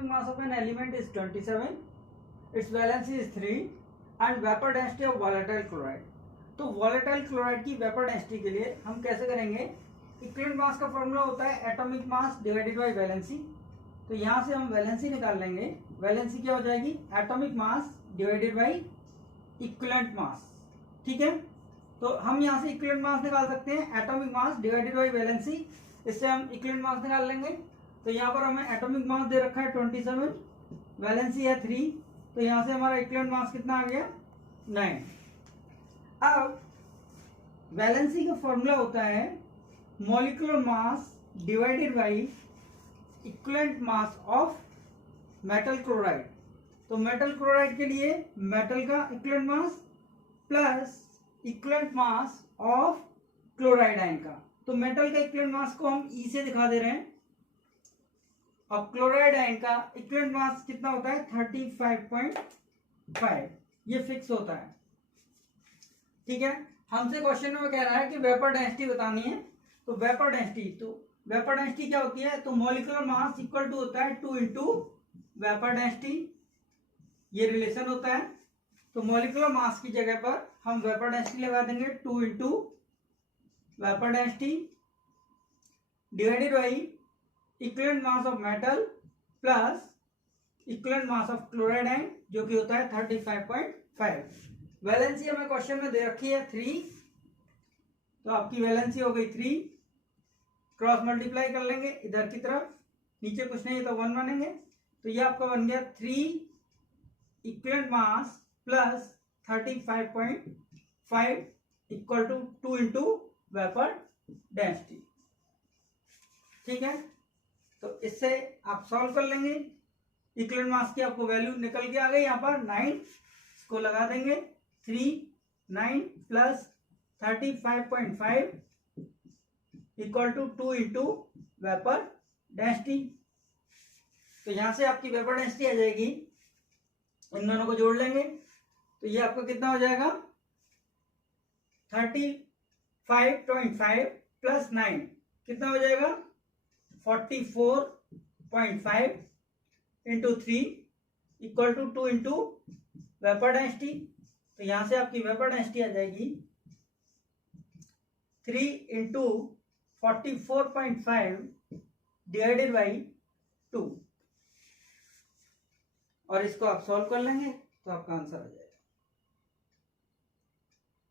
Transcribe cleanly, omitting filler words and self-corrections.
atomic mass of an element is 27, its valency is 3 and vapor density of volatile chloride. तो volatile chloride की vapor density के लिए हम कैसे करेंगे? इक्विवेलेंट मास का फॉर्मूला होता है atomic mass divided by valency. तो यहाँ से हम वैलेंसी निकाल लेंगे। वैलेंसी क्या हो जाएगी? Atomic mass divided by equivalent mass. ठीक है, तो हम यहाँ से इक्विवेलेंट मास निकाल सकते हैं atomic mass divided by valency. इससे हम इक्विवेलेंट मास निकाल लेंगे। तो यहाँ पर हमें एटॉमिक मास दे रखा है 27, वैलेंसी है 3, तो यहाँ से हमारा इक्विवेलेंट मास कितना आ गया? 9। अब वैलेंसी का फॉर्मूला होता है molecular mass divided by equivalent mass of metal chloride. तो मेटल क्लोराइड के लिए मेटल का equivalent mass plus equivalent mass of chloride ion का। तो मेटल का इक्विवेलेंट मास को हम ई से दिखा दे रहे हैं। अब क्लोराइड आयन का इक्विवेलेंट मास कितना होता है? 35.5। ये फिक्स होता है। ठीक है, हमसे क्वेश्चन में कह रहा है कि वेपर डेंसिटी बतानी है। तो वेपर डेंसिटी क्या होती है? तो मॉलिक्यूलर मास इक्वल टू होता है 2 इंटू वेपर डेंसिटी। ये रिलेशन होता है। तो मॉलिक्यूलर मास की जगह पर हम वेपर डेंसिटी लगा देंगे 2 into vapour density divided by equivalent mass of metal plus equivalent mass of chloride ion, जो कि होता है 35.5। वैलेंसी हमें क्वेश्चन में दे रखी है 3, तो आपकी वैलेंसी हो गई 3। क्रॉस मल्टीप्लाई कर लेंगे इधर की तरफ, नीचे कुछ नहीं है तो 1 बनेंगे। तो ये आपका बन गया 3 equivalent mass plus 35.5 equal to 2 into vapour density. ठीक है, तो इससे आप सॉल्व कर लेंगे। इक्विवेलेंट मास की आपको वैल्यू निकल के आ गई यहाँ पर 9। इसको लगा देंगे 3 9 plus 35.5 equal to 2 into vapour density. तो यहां से आपकी वेपर डेंसिटी आ जाएगी। इन दोनों को जोड़ लेंगे तो ये आपका कितना हो जाएगा? 35.5 प्लस 9 कितना हो जाएगा? 44.5 into 3 equal to 2 into vapour density. तो यहां से आपकी वेपर डेंसिटी आ जाएगी 3 इंटू 44.5 डिवाइडेड बाई 2, और इसको आप सॉल्व कर लेंगे तो आपका आंसर आ जाएगा।